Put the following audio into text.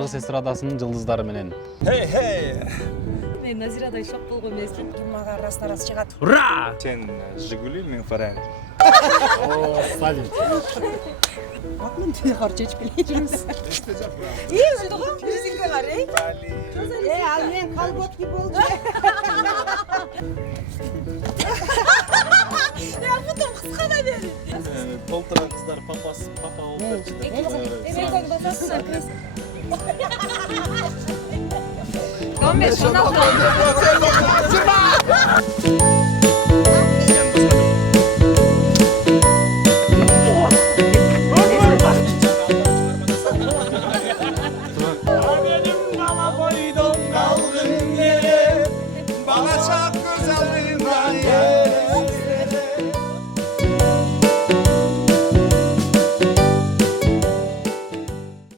кыргыз эстрадасынын жылдыздары менен. Hey! Мен Назирадай шок болгон эмесмин. Ким мага раз чыгат. Ура! Сен Жигули, мен Феррари. О, Сталин. Акмын тине карчы эч билебиз. Өлдү го? Бизинге бар, ал мен колготки болду. Я потом кыскана бери. Толтыран кыздар папа болду. Гомес, шунал.